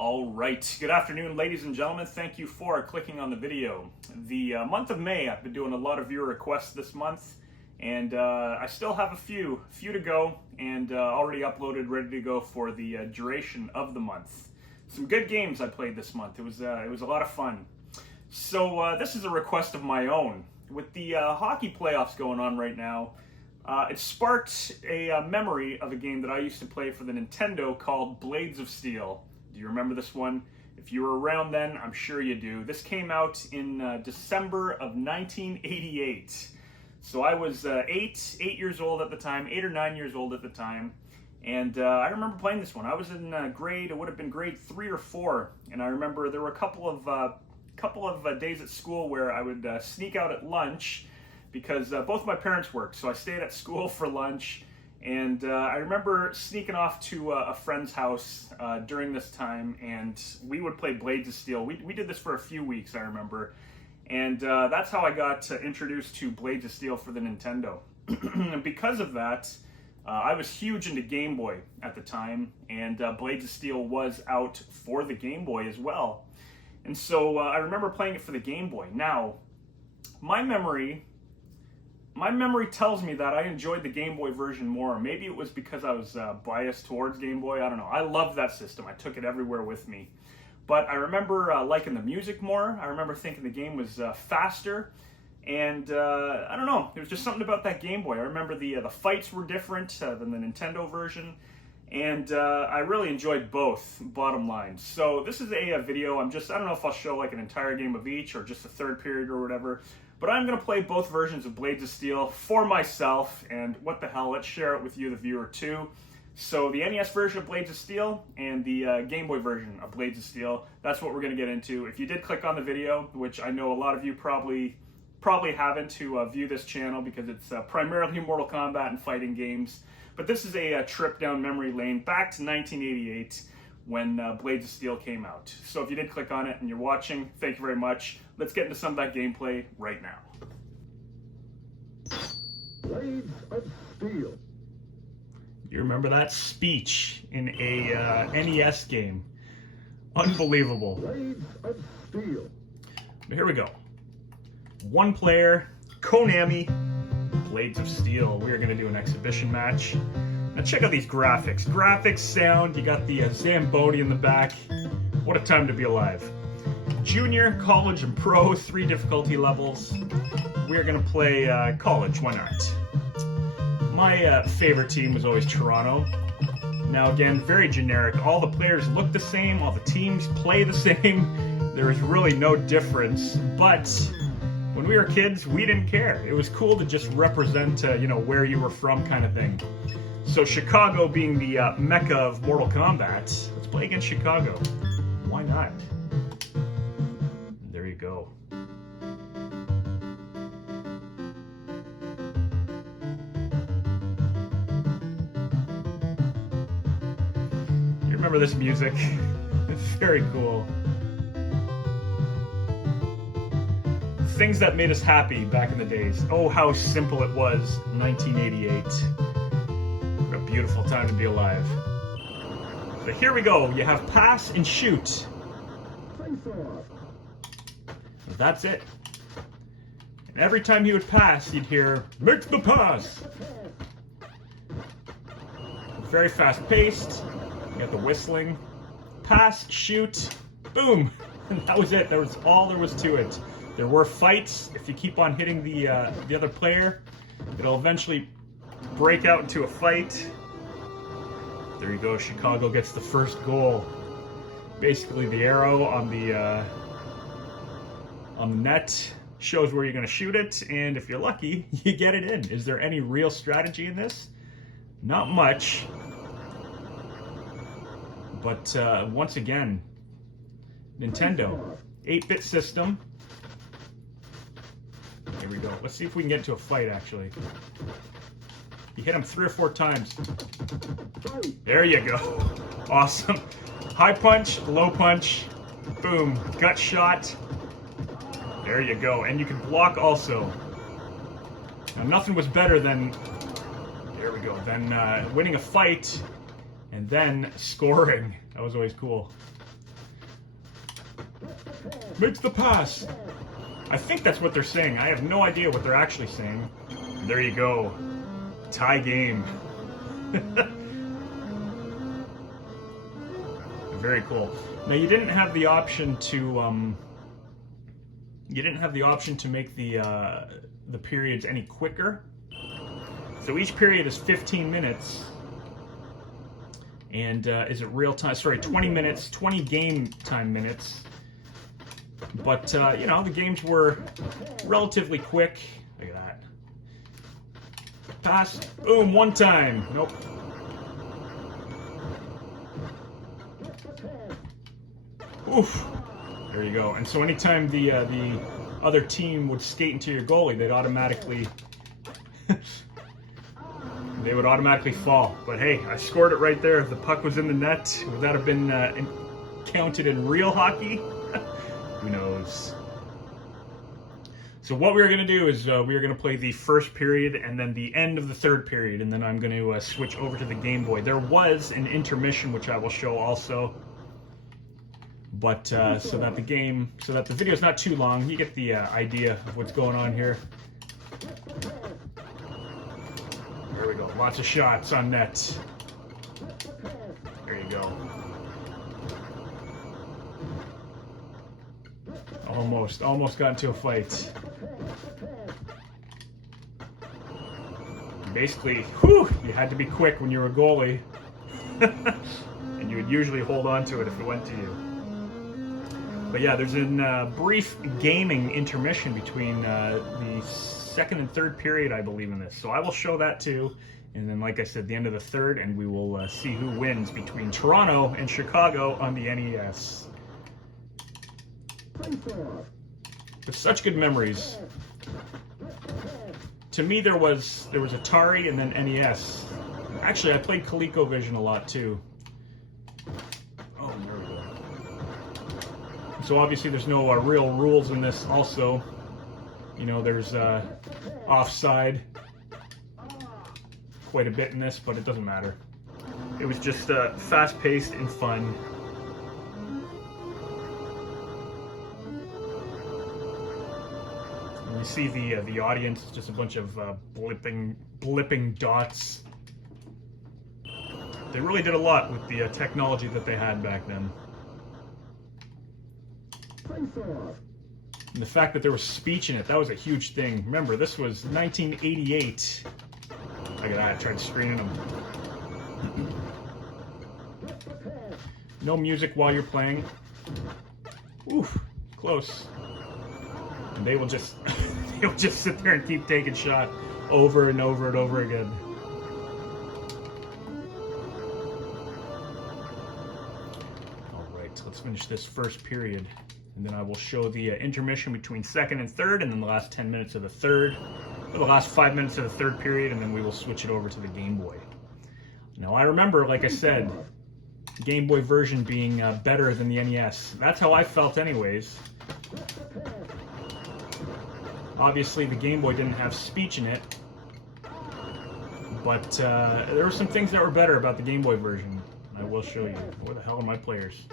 All right, good afternoon, ladies and gentlemen. Thank you for clicking on the video. The month of May, I've been doing a lot of viewer requests this month, and I still have a few to go, and already uploaded, ready to go for the duration of the month. Some good games I played this month. It was a lot of fun. So this is a request of my own. With the hockey playoffs going on right now, it sparked a memory of a game that I used to play for the Nintendo called Blades of Steel. Do you remember this one? If you were around then, I'm sure you do. This came out in December of 1988. So I was 8 years old at the time, 8 or 9 years old at the time. And I remember playing this one. I was in it would have been grade 3 or 4. And I remember there were a couple of days at school where I would sneak out at lunch because both my parents worked. So I stayed at school for lunch. And I remember sneaking off to a friend's house during this time, and we would play Blades of Steel. We did this for a few weeks, I remember. And that's how I got introduced to Blades of Steel for the Nintendo. And because of that, I was huge into Game Boy at the time, and Blades of Steel was out for the Game Boy as well. And so I remember playing it for the Game Boy. Now, my memory tells me that I enjoyed the Game Boy version more. Maybe it was because I was biased towards Game Boy. I don't know. I loved that system. I took it everywhere with me. But I remember liking the music more. I remember thinking the game was faster. And I don't know. There was just something about that Game Boy. I remember the fights were different than the Nintendo version. And I really enjoyed both, bottom line. So this is a video. I don't know if I'll show like an entire game of each or just a third period or whatever. But I'm going to play both versions of Blades of Steel for myself, and what the hell, let's share it with you, the viewer, too. So the NES version of Blades of Steel and the Game Boy version of Blades of Steel, that's what we're going to get into. If you did click on the video, which I know a lot of you probably haven't to view this channel because it's primarily Mortal Kombat and fighting games, but this is a trip down memory lane back to 1988 when Blades of Steel came out. So if you did click on it and you're watching, thank you very much. Let's get into some of that gameplay right now. Blades of Steel. You remember that speech in a NES game? Unbelievable. Blades of Steel. But here we go. One player, Konami, Blades of Steel. We are going to do an exhibition match. Now check out these graphics. Graphics, sound, you got the Zamboni in the back. What a time to be alive. Junior, college, and pro, 3 difficulty levels. We are going to play college, why not? My favorite team was always Toronto. Now again, very generic. All the players look the same, all the teams play the same. There is really no difference, but when we were kids, we didn't care. It was cool to just represent, where you were from kind of thing. So Chicago being the mecca of Mortal Kombat, let's play against Chicago. Why not? There you go. You remember this music? It's very cool. Things that made us happy back in the days. Oh, how simple it was, 1988. What a beautiful time to be alive. But here we go. You have pass and shoot. That's it. And every time he would pass, you'd hear, "Make the pass!" Very fast paced. You got the whistling. Pass, shoot, boom. And that was it. That was all there was to it. There were fights. If you keep on hitting the other player, it'll eventually break out into a fight. There you go. Chicago gets the first goal. Basically, the arrow on the net shows where you're going to shoot it, and if you're lucky, you get it in. Is there any real strategy in this? Not much. But once again, Nintendo, 8-bit system. Here we go. Let's see if we can get into a fight, actually. You hit him 3 or 4 times. There you go. Awesome. High punch, low punch, boom, gut shot. There you go. And you can block also. Now, nothing was better than, there we go, than winning a fight and then scoring. That was always cool. Makes the pass. I think that's what they're saying. I have no idea what they're actually saying. There you go. Tie game. Very cool. Now you didn't have the option to make the periods any quicker. So each period is 15 minutes. And is it real time? Sorry, 20 minutes, 20 game time minutes. But, you know, the games were relatively quick. Look at that. Pass. Boom, one time. Nope. Oof. There you go. And so anytime the other team would skate into your goalie, they'd automatically... they would automatically fall. But hey, I scored it right there. If the puck was in the net, would that have been counted in real hockey? Who knows? So what we're going to do is we're going to play the first period and then the end of the third period, and then I'm going to switch over to the Game Boy. There was an intermission, which I will show also. But so that the video is not too long, you get the idea of what's going on here. There we go. Lots of shots on net. There you go. Almost got into a fight. Basically, whew, you had to be quick when you were a goalie. And you would usually hold on to it if it went to you. But yeah, there's a brief gaming intermission between the second and third period, I believe, in this. So I will show that too. And then, like I said, the end of the third, and we will see who wins between Toronto and Chicago on the NES. With such good memories. To me, there was Atari and then NES. Actually, I played ColecoVision a lot too. Oh, there we go. So obviously, there's no real rules in this. Also, you know, there's offside quite a bit in this, but it doesn't matter. It was just fast-paced and fun. You see the audience, just a bunch of blipping dots. They really did a lot with the technology that they had back then. And the fact that there was speech in it, that was a huge thing. Remember, this was 1988. Look at that, I tried screening them. No music while you're playing. Oof, close. And they will just sit there and keep taking shots over and over and over again. All right, so let's finish this first period, and then I will show the intermission between second and third, and then the last 10 minutes of the third, or the last 5 minutes of the third period, and then we will switch it over to the Game Boy. Now I remember, like I said, the Game Boy version being better than the NES. That's how I felt anyways. Obviously, the Game Boy didn't have speech in it, but there were some things that were better about the Game Boy version. I will show you. Where the hell are my players?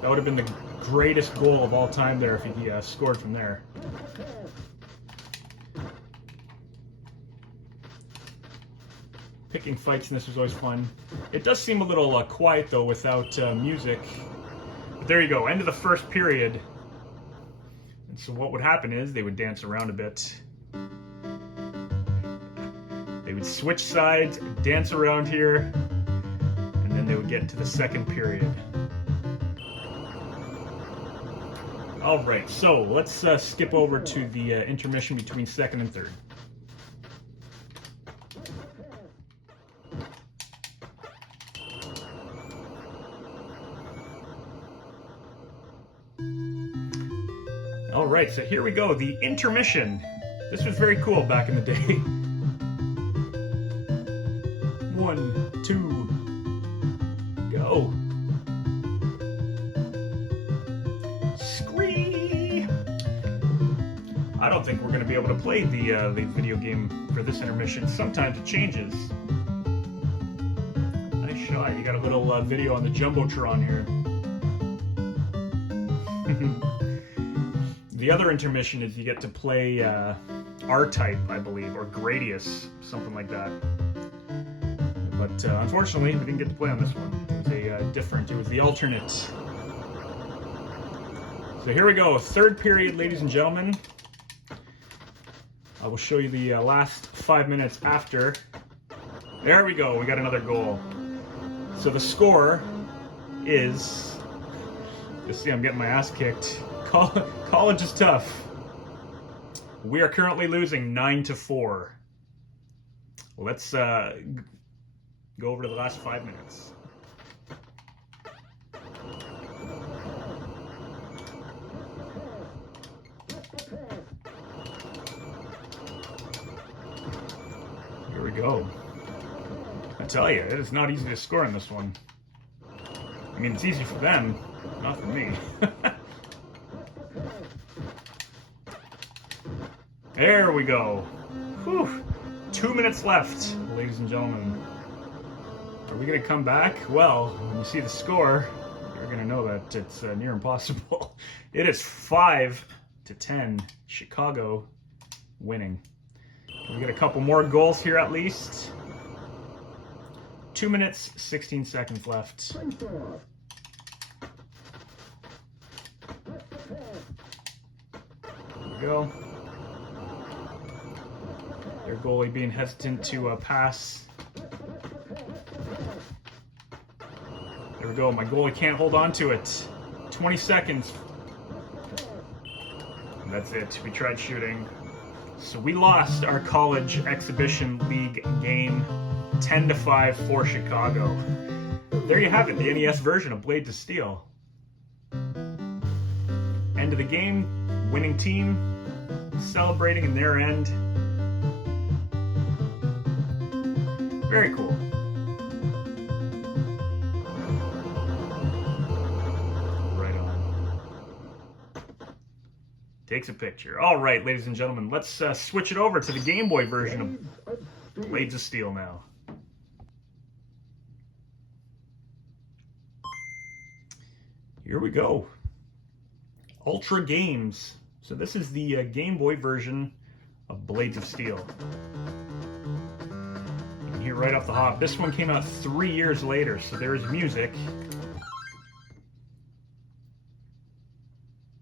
That would have been the greatest goal of all time there if he scored from there. Picking fights in this was always fun. It does seem a little quiet, though, without music. But there you go, end of the first period. So what would happen is they would dance around a bit. They would switch sides, dance around here, and then they would get into the second period. All right, so let's skip over to the intermission between second and third. All right, so here we go, the intermission. This was very cool back in the day. 1, 2, go. Scree! I don't think we're going to be able to play the video game for this intermission. Sometimes it changes. Nice shot. You got a little video on the Jumbotron here. The other intermission is you get to play R-Type, I believe, or Gradius, something like that. But unfortunately, we didn't get to play on this one. It was the alternate. So here we go, third period, ladies and gentlemen. I will show you the last 5 minutes after. There we go, we got another goal. So the score is, you see I'm getting my ass kicked. College is tough. We are currently losing 9-4. Let's go over to the last 5 minutes. Here we go. I tell you, it is not easy to score in this one. I mean, it's easy for them, not for me. There we go. Whew. 2 minutes left, ladies and gentlemen. Are we going to come back? Well, when you see the score, you're going to know that it's near impossible. It is 5-10, Chicago winning. We get a couple more goals here at least. 2 minutes, 16 seconds left. Here we go. Their goalie being hesitant to pass. There we go. My goalie can't hold on to it. 20 seconds. And that's it. We tried shooting. So we lost our college exhibition league game 10-5 for Chicago. There you have it, the NES version of Blades of Steel. End of the game, winning team, celebrating in their end. Very cool. Right on. Takes a picture. All right, ladies and gentlemen, let's switch it over to the Game Boy version of Blades of Steel now. Here we go. Ultra Games. So this is the Game Boy version of Blades of Steel. You can hear right off the hop. This one came out 3 years later, so there is music.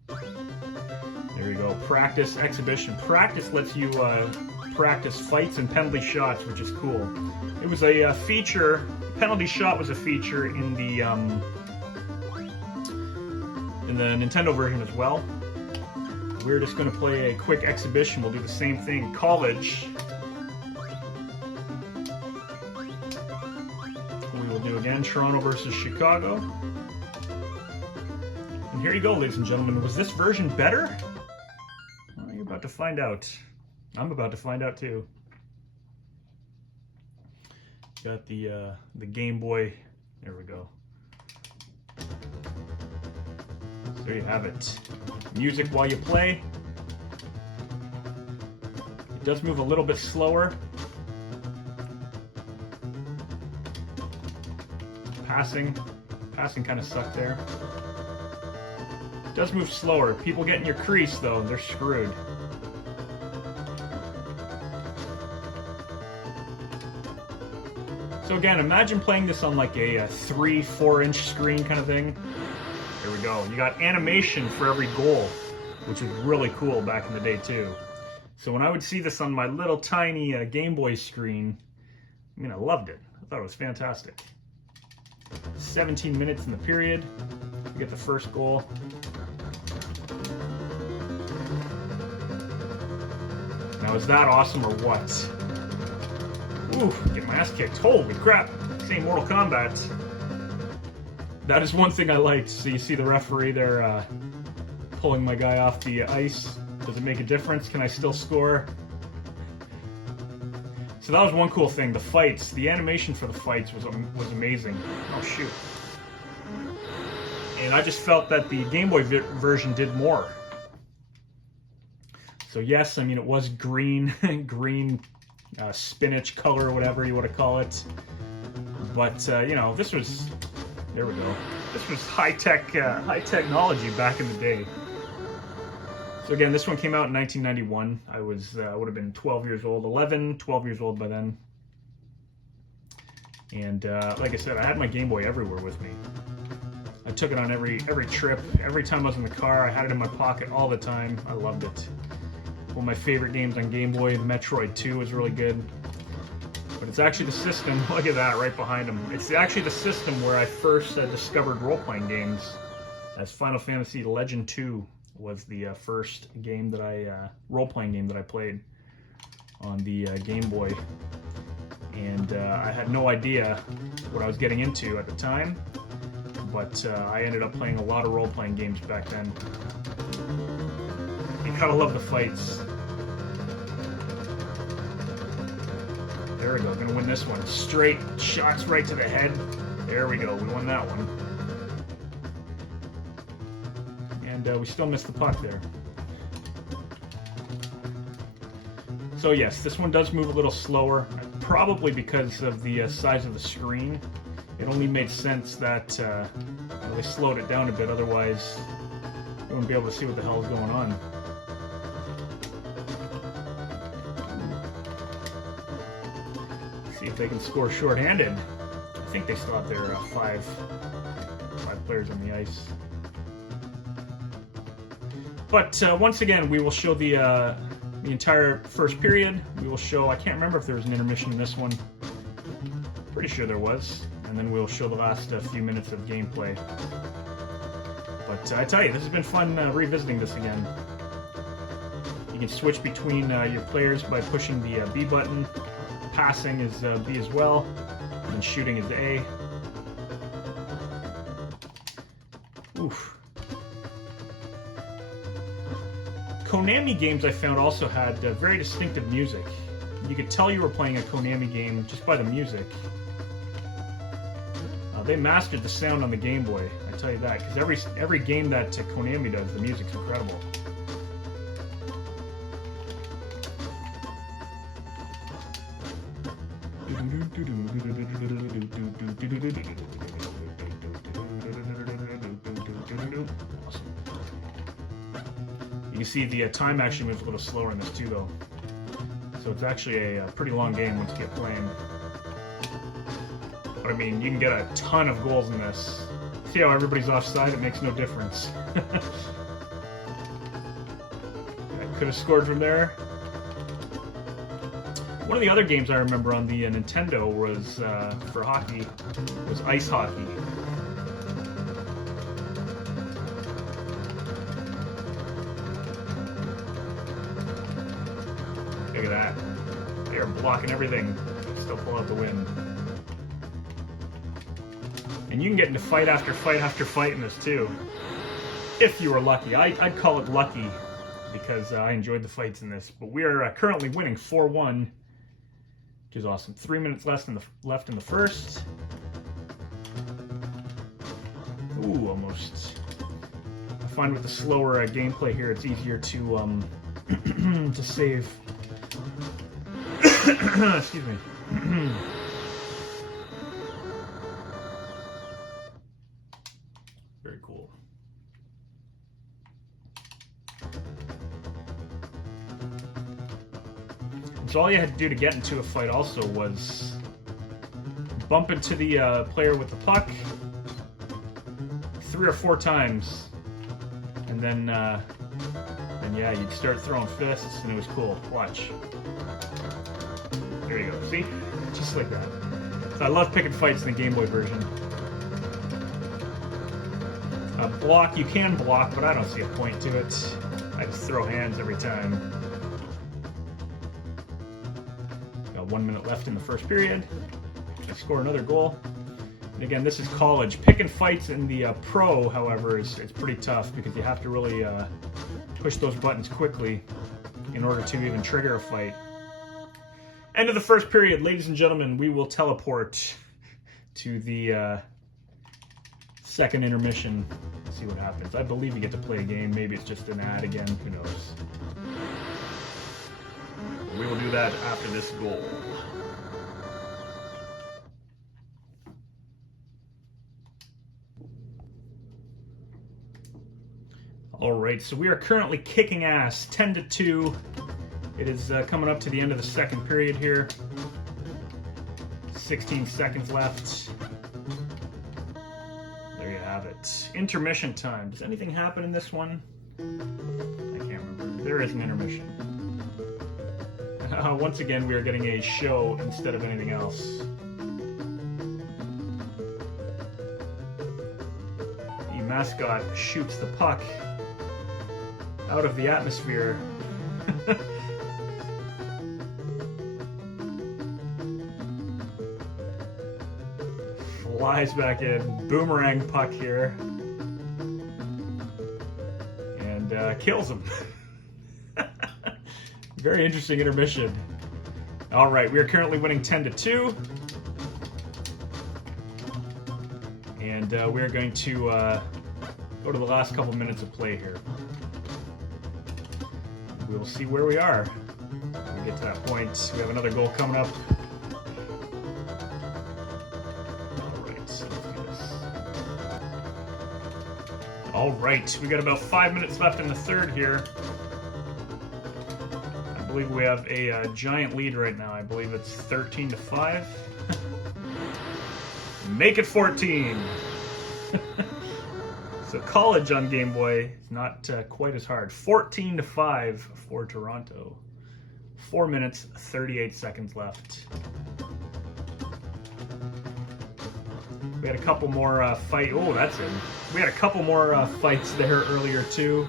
There you go. Practice, exhibition. Practice lets you practice fights and penalty shots, which is cool. It was a feature. Penalty shot was a feature in the Nintendo version as well. We're just going to play a quick exhibition. We'll do the same thing. College. We will do again Toronto versus Chicago. And here you go, ladies and gentlemen. Was this version better? Well, you're about to find out. I'm about to find out too. Got the Game Boy. There we go. There you have it. Music while you play. It does move a little bit slower. Passing kind of sucked there. It does move slower. People get in your crease though, they're screwed. So again, imagine playing this on like a 3-4 inch screen kind of thing. There we go. You got animation for every goal, which was really cool back in the day too. So when I would see this on my little tiny Game Boy screen, I mean, I loved it. I thought it was fantastic. 17 minutes in the period. We get the first goal. Now is that awesome or what? Ooh, get my ass kicked. Holy crap. Same Mortal Kombat. That is one thing I liked. So you see the referee there pulling my guy off the ice. Does it make a difference? Can I still score? So that was one cool thing. The fights, the animation for the fights was amazing. Oh shoot. And I just felt that the Game Boy version did more. So yes, I mean it was green, spinach color, whatever you want to call it. But you know, this was, there we go. This was high technology back in the day. So again, this one came out in 1991. I would have been 12 years old, 12 years old by then. And like I said, I had my Game Boy everywhere with me. I took it on every trip. Every time I was in the car, I had it in my pocket all the time. I loved it. One of my favorite games on Game Boy, Metroid 2, was really good. But it's actually the system, look at that right behind him. It's actually the system where I first discovered role-playing games, as Final Fantasy Legend 2 was the first game that role-playing game that I played on the Game Boy. And I had no idea what I was getting into at the time, but I ended up playing a lot of role-playing games back then. You gotta love the fights. There we go, gonna win this one. Straight shots right to the head. There we go, we won that one. And we still missed the puck there. So yes, this one does move a little slower, probably because of the size of the screen. It only made sense that they slowed it down a bit, otherwise you wouldn't be able to see what the hell is going on. See if they can score shorthanded. I think they still have their five players on the ice. But once again, we will show the entire first period. We will show, I can't remember if there was an intermission in this one. Pretty sure there was. And then we'll show the last few minutes of gameplay. But I tell you, this has been fun revisiting this again. You can switch between your players by pushing the B button. Passing is B as well. And shooting is A. Oof. Konami games, I found, also had very distinctive music. You could tell you were playing a Konami game just by the music. They mastered the sound on the Game Boy, I tell you that, because every game that Konami does, the music's incredible. Awesome. You can see the time actually moves a little slower in this too, though. So it's actually a pretty long game once you get playing. But I mean, you can get a ton of goals in this. See how everybody's offside? It makes no difference. I could have scored from there. One of the other games I remember on the Nintendo was, for hockey, was ice hockey. Look at that. They are blocking everything. Still pull out the win. And you can get into fight after fight after fight in this too. If you were lucky. I'd call it lucky because I enjoyed the fights in this. But we are currently winning 4-1. Which is awesome. 3 minutes left in the first. Ooh, almost. I find with the slower gameplay here, it's easier to to save. Excuse me. Very cool. So all you had to do to get into a fight also was bump into the player with the puck 3 or 4 times, and then yeah, you'd start throwing fists, and it was cool. Watch. There you go. See? Just like that. So I love picking fights in the Game Boy version. Block, you can block, but I don't see a point to it. I just throw hands every time. 1 minute left in the first period. I score another goal. And again, this is college. Picking fights in the pro, however, is pretty tough because you have to really push those buttons quickly in order to even trigger a fight. End of the first period, ladies and gentlemen. We will teleport to the second intermission. See what happens. I believe you get to play a game. Maybe it's just an ad again. Who knows? We will do that after this goal. Alright, so we are currently kicking ass, 10-2. It is coming up to the end of the second period here. 16 seconds left. There you have it. Intermission time. Does anything happen in this one? I can't remember. There is an intermission. Once again, we are getting a show instead of anything else. The mascot shoots the puck out of the atmosphere. Flies back in, boomerang puck here, and kills him. Very interesting intermission. All right, we are currently winning 10-2, and we are going to go to the last couple minutes of play here. We will see where we are when we get to that point. We have another goal coming up. All right, we got about 5 minutes left in the third here. I believe we have a giant lead right now. I believe it's 13-5. Make it 14. So college on Game Boy is not quite as hard. 14-5 for Toronto. 4 minutes, 38 seconds left. We had a couple more fight. Oh, that's in. We had a couple more fights there earlier too.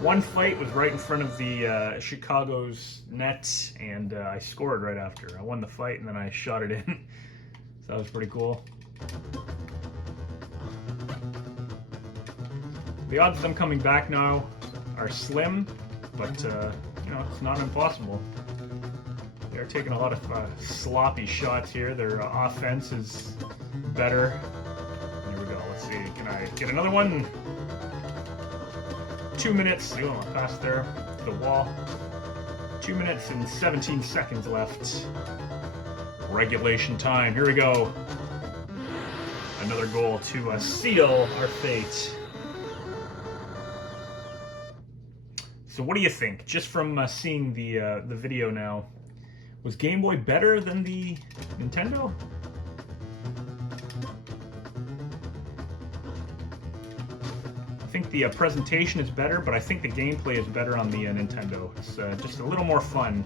One fight was right in front of the Chicago's net, and I scored right after. I won the fight, and then I shot it in. So that was pretty cool. The odds of them coming back now are slim, but you know, it's not impossible. They're taking a lot of sloppy shots here. Their offense is better. Here we go. Let's see. Can I get another one? 2 minutes. Oh, past there. The wall. 2 minutes and 17 seconds left. Regulation time. Here we go. Another goal to seal our fate. So what do you think? Just from seeing the video now, was Game Boy better than the Nintendo? I think the presentation is better, but I think the gameplay is better on the Nintendo. It's just a little more fun.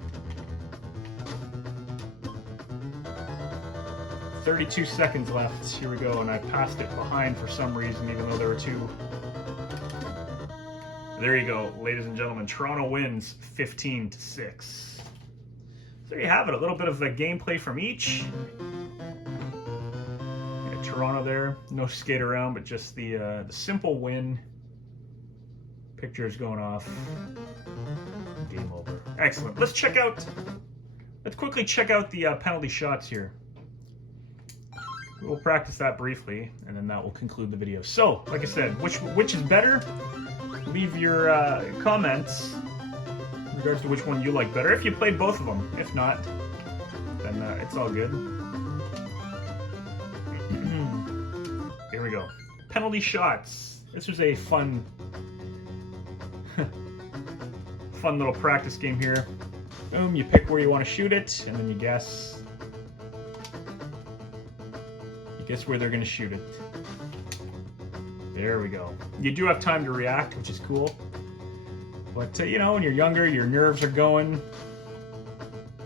32 seconds left. Here we go, and I passed it behind for some reason, even though there were two. There you go, ladies and gentlemen. Toronto wins 15-6. So there you have it, a little bit of the gameplay from each. Yeah, Toronto there, no skate around, but just the simple win. Pictures going off. Game over. Excellent. Let's quickly check out the penalty shots here. We'll practice that briefly, and then that will conclude the video. So, like I said, which is better? Leave your comments in regards to which one you like better, if you played both of them. If not, then it's all good. Here we go. Penalty shots. This was a fun little practice game here. Boom, you pick where you want to shoot it, and then you guess where they're going to shoot it. There we go. You do have time to react, which is cool. But, you know, when you're younger, your nerves are going.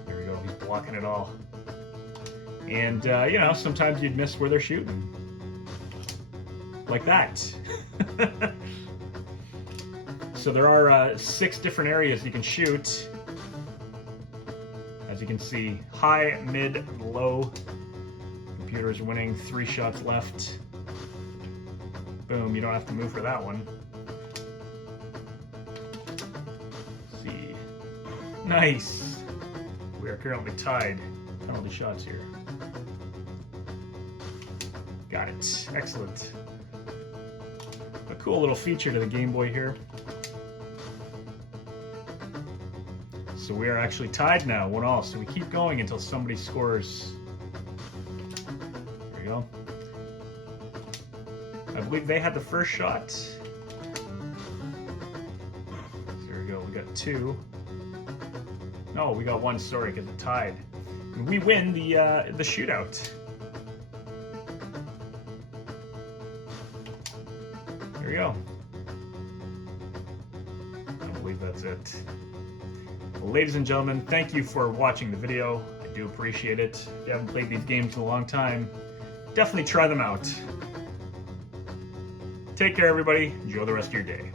There we go, he's blocking it all. And, you know, sometimes you'd miss where they're shooting. Like that. So there are 6 different areas you can shoot. As you can see, high, mid, low. Computer is winning, 3 shots left. Boom, you don't have to move for that one. Let's see. Nice. We are currently tied. Penalty shots here. Got it. Excellent. A cool little feature to the Game Boy here. So we are actually tied now, 1-1. So we keep going until somebody scores. There we go. I believe they had the first shot. 2. No, we got 1 story because it tied. We win the shootout. There we go. I believe that's it. Well, ladies and gentlemen, thank you for watching the video. I do appreciate it. If you haven't played these games in a long time, definitely try them out. Take care, everybody. Enjoy the rest of your day.